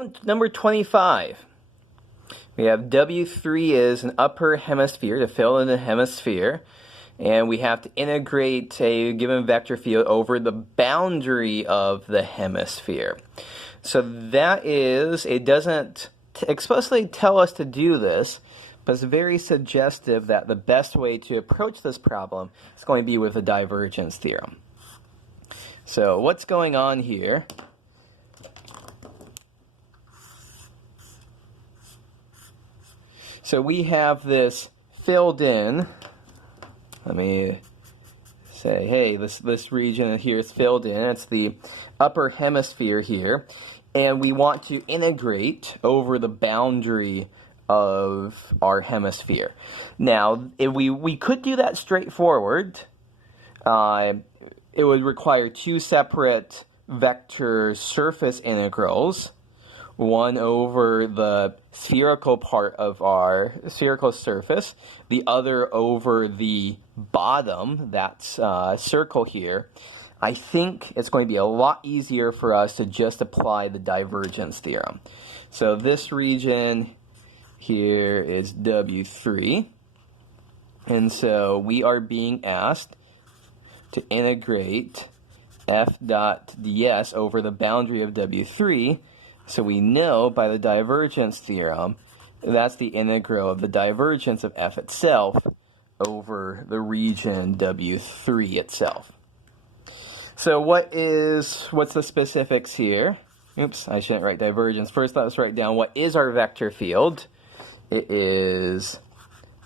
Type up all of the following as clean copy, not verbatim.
Problem number 25. We have W3 is an upper hemisphere to fill in the hemisphere, and we have to integrate a given vector field over the boundary of the hemisphere. So that is, it doesn't explicitly tell us to do this, but it's very suggestive that the best way to approach this problem is going to be with the divergence theorem. So what's going on here? So we have this filled in. Let me say, hey, this region here is filled in. It's the upper hemisphere here. And we want to integrate over the boundary of our hemisphere. Now, if we could do that straightforward. It would require two separate vector surface integrals. One over the spherical part of our spherical surface, the other over the bottom, that's circle here. I think it's going to be a lot easier for us to just apply the divergence theorem. So this region here is W3, and so we are being asked to integrate f dot ds over the boundary of W3. So we know by the divergence theorem, that's the integral of the divergence of f itself over the region W3 itself. So what's the specifics here? Oops, I shouldn't write divergence. First, let's write down what is our vector field. It is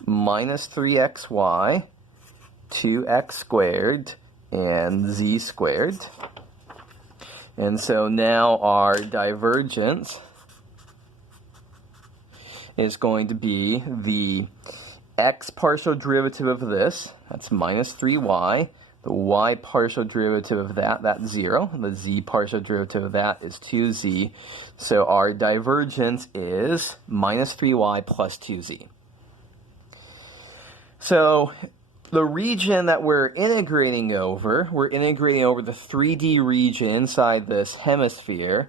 minus 3xy, 2x squared, and z squared. And so now our divergence is going to be the x partial derivative of this, that's minus 3y, the y partial derivative of that, that's 0, and the z partial derivative of that is 2z. So our divergence is minus 3y plus 2z. So the region that we're integrating over the 3D region inside this hemisphere.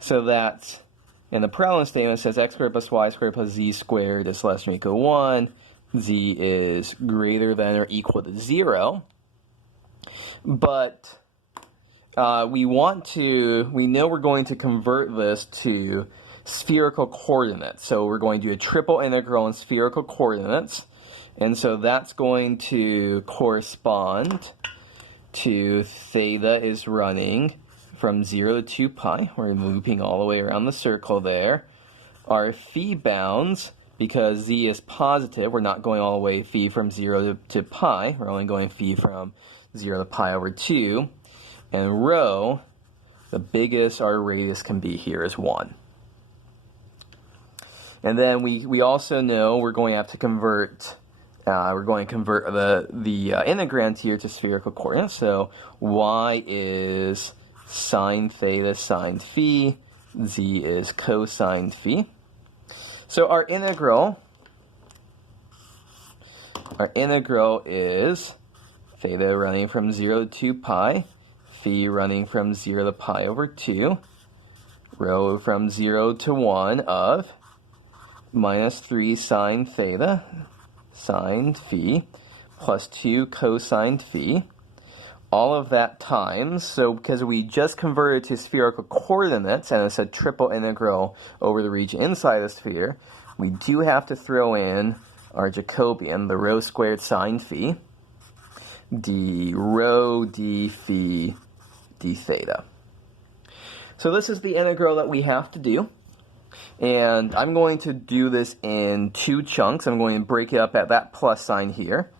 So that in the problem statement it says x squared plus y squared plus z squared is less than or equal to 1. Z is greater than or equal to 0. But we know we're going to convert this to spherical coordinates. So we're going to do a triple integral in spherical coordinates. And so that's going to correspond to theta is running from 0 to 2 pi. We're looping all the way around the circle there. Our phi bounds, because z is positive, we're not going all the way phi from 0 to pi. We're only going phi from 0 to pi over 2. And rho, the biggest our radius can be here is 1. And then we also know we're going to have to convert the integrand here to spherical coordinates. So y is sine theta sine phi, z is cosine phi. So our integral is theta running from 0 to 2 pi, phi running from 0 to pi over 2, rho from 0 to 1 of minus 3 sine theta sine phi plus 2 cosine phi. All of that times, so because we just converted to spherical coordinates and it's a triple integral over the region inside the sphere, we do have to throw in our Jacobian, the rho squared sine phi, d rho d phi d theta. So this is the integral that we have to do. And I'm going to do this in two chunks. I'm going to break it up at that plus sign here.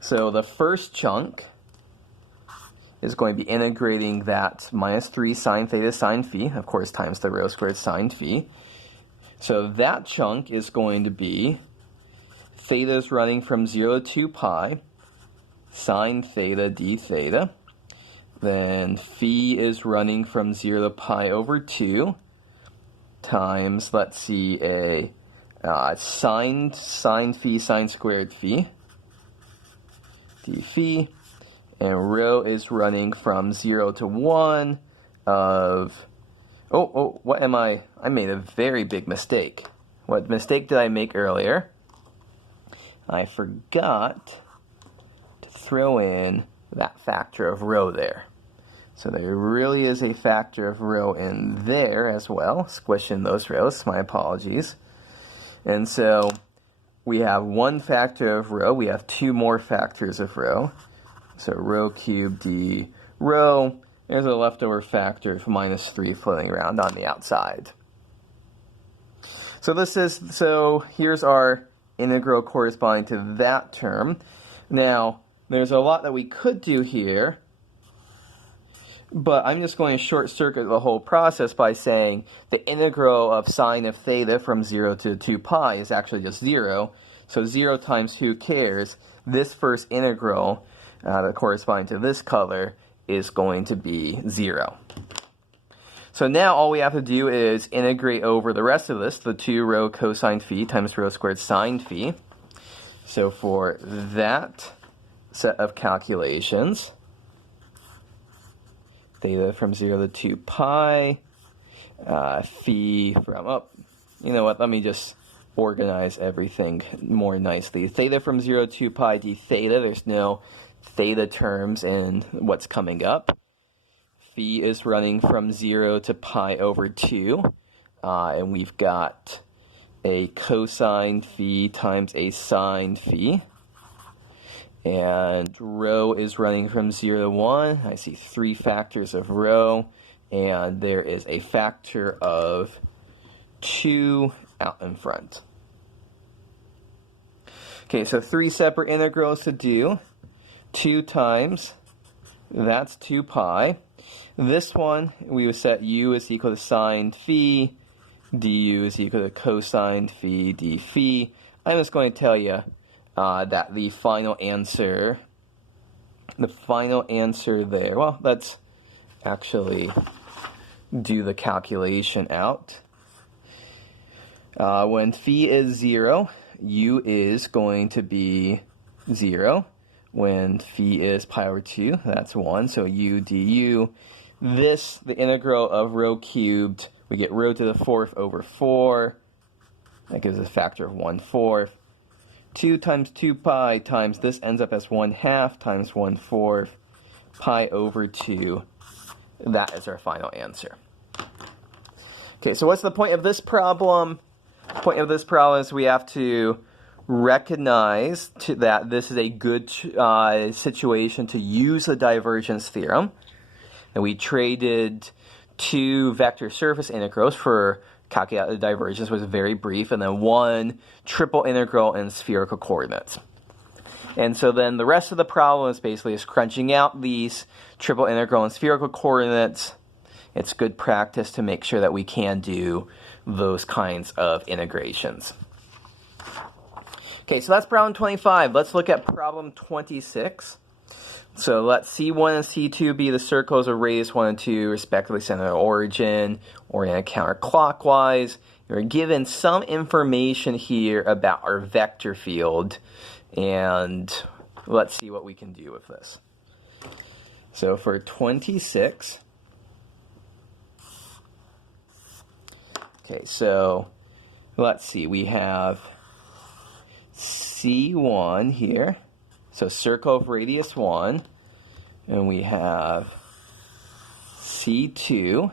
So the first chunk is going to be integrating that minus 3 sine theta sine phi, of course, times the rho squared sine phi. So that chunk is going to be theta is running from 0 to 2 pi, sine theta d theta. Then phi is running from 0 to pi over 2. Times, let's see, a sine phi sine squared phi, d phi, and rho is running from 0 to 1 of what am I? I made a very big mistake. What mistake did I make earlier? I forgot to throw in that factor of rho there. So there really is a factor of rho in there as well. Squish in those rho's, my apologies. And so we have one factor of rho. We have two more factors of rho. So rho cubed d rho. There's a leftover factor of -3 floating around on the outside. So here's our integral corresponding to that term. Now, there's a lot that we could do here, but I'm just going to short circuit the whole process by saying the integral of sine of theta from 0 to 2 pi is actually just 0. So 0 times who cares? This first integral that corresponding to this color is going to be 0. So now all we have to do is integrate over the rest of this, the 2 rho cosine phi times rho squared sine phi. So for that set of calculations, theta from 0 to 2 pi, phi from, you know what, let me just organize everything more nicely. Theta from 0 to 2 pi d theta, there's no theta terms in what's coming up. Phi is running from 0 to pi over 2, and we've got a cosine phi times a sine phi. And rho is running from 0 to 1. I see 3 factors of rho, and there is a factor of 2 out in front. Okay, so 3 separate integrals to do. 2 times, that's 2 pi. This one, we would set u is equal to sine phi, du is equal to cosine phi d phi. I'm just going to tell you that the final answer there, well, let's actually do the calculation out. When phi is 0, u is going to be 0. When phi is pi over 2, that's 1, so u du. This, the integral of rho cubed, we get rho to the 4th over 4. That gives us a factor of 1/4. 2 times 2 pi times this ends up as 1/2 times 1/4 pi over 2. That is our final answer. Okay, so what's the point of this problem? The point of this problem is we have to recognize that this is a good situation to use the divergence theorem. And we traded 2 vector surface integrals for calculating the divergence, was very brief, and then 1 triple integral in spherical coordinates. And so then the rest of the problem is basically just crunching out these triple integral and spherical coordinates. It's good practice to make sure that we can do those kinds of integrations. Okay, so that's problem 25. Let's look at problem 26. So let C1 and C2 be the circles of radius 1 and 2, respectively center of origin, oriented counterclockwise. You're given some information here about our vector field, and let's see what we can do with this. So for 26, okay, so let's see, we have C1 here. So circle of radius 1, and we have C2,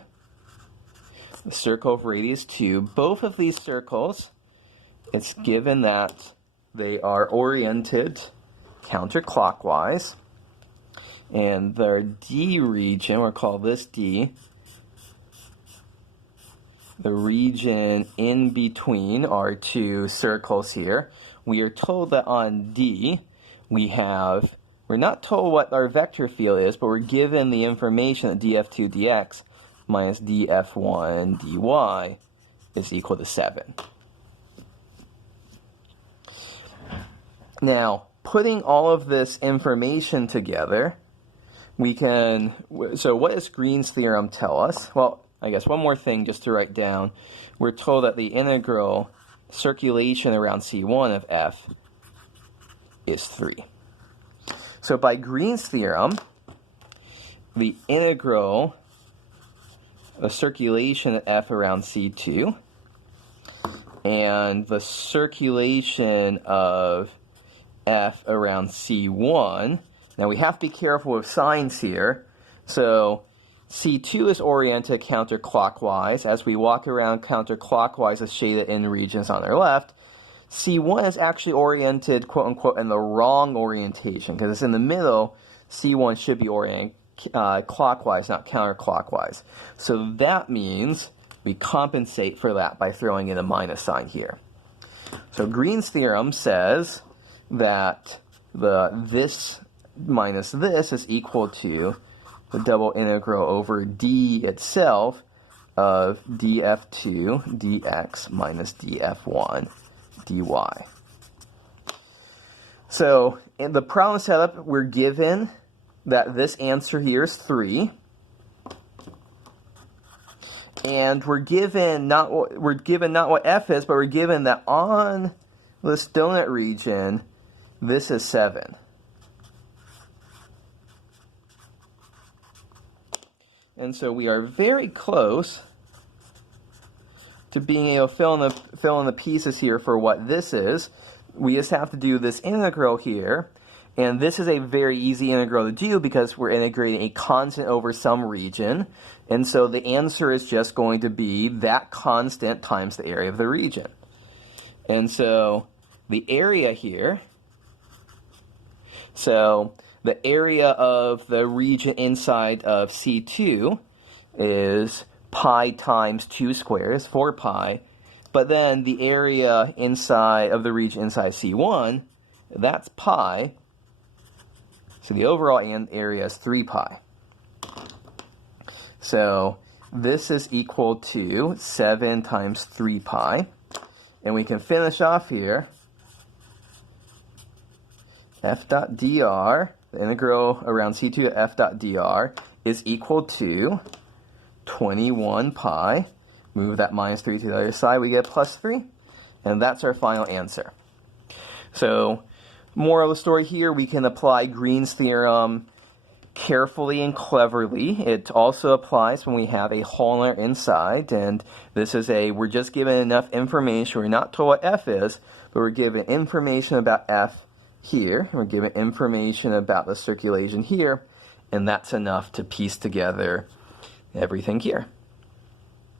the circle of radius 2. Both of these circles, it's given that they are oriented counterclockwise, and their D region, we'll call this D, the region in between our 2 circles here. We are told that on D, we're not told what our vector field is, but we're given the information that df2 dx minus df1 dy is equal to 7. Now, putting all of this information together, so what does Green's theorem tell us? Well, I guess one more thing just to write down. We're told that the integral circulation around C1 of f is 3. So by Green's theorem, the integral the circulation at F around C2 and the circulation of F around C1. Now we have to be careful with signs here. So C2 is oriented counterclockwise. As we walk around counterclockwise, the shaded in regions on our left. C1 is actually oriented, quote unquote, in the wrong orientation because it's in the middle. C1 should be oriented clockwise, not counterclockwise. So that means we compensate for that by throwing in a minus sign here. So Green's theorem says that this minus this is equal to the double integral over d itself of df2 dx minus df1 dy. So in the problem setup, we're given that this answer here is 3. And we're given not what f is, but we're given that on this donut region, this is 7. And so we are very close to being able to fill in the pieces here for what this is. We just have to do this integral here. And this is a very easy integral to do because we're integrating a constant over some region. And so the answer is just going to be that constant times the area of the region. And so the area here, so the area of the region inside of C2 is pi times 2 squares, 4 pi. But then the area inside of the region inside C1, that's pi. So the overall area is 3 pi. So this is equal to 7 times 3 pi. And we can finish off here. F dot dr, the integral around C2 at F dot dr, is equal to 21 pi. Move that minus 3 to the other side, we get plus 3. And that's our final answer. So, moral of the story here, we can apply Green's theorem carefully and cleverly. It also applies when we have a whole number inside, and this is we're just given enough information. We're not told what f is, but we're given information about f here. We're given information about the circulation here, and that's enough to piece together everything here.